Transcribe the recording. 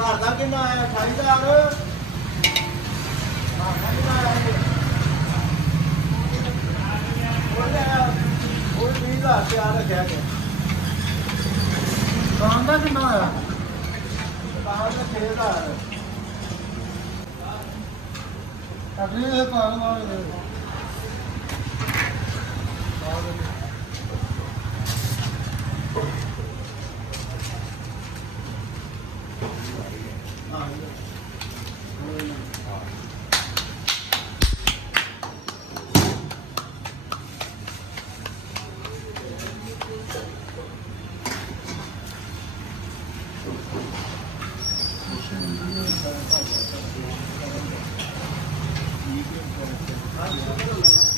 ਘਰ ਦਾ ਕਿੰਨਾ ਆਇਆ 28000 ਉਹ 20000 ਤਿਆਰ ਰੱਖਿਆ ਗਿਆ ਦੁਕਾਨ ਦਾ ਕਿੰਨਾ ਆਇਆ ਦੁਕਾਨ ਦਾ 6000 ਅਗਲੀ ਦੇ ਪਾਣ ਵਾਲੇ Thank you.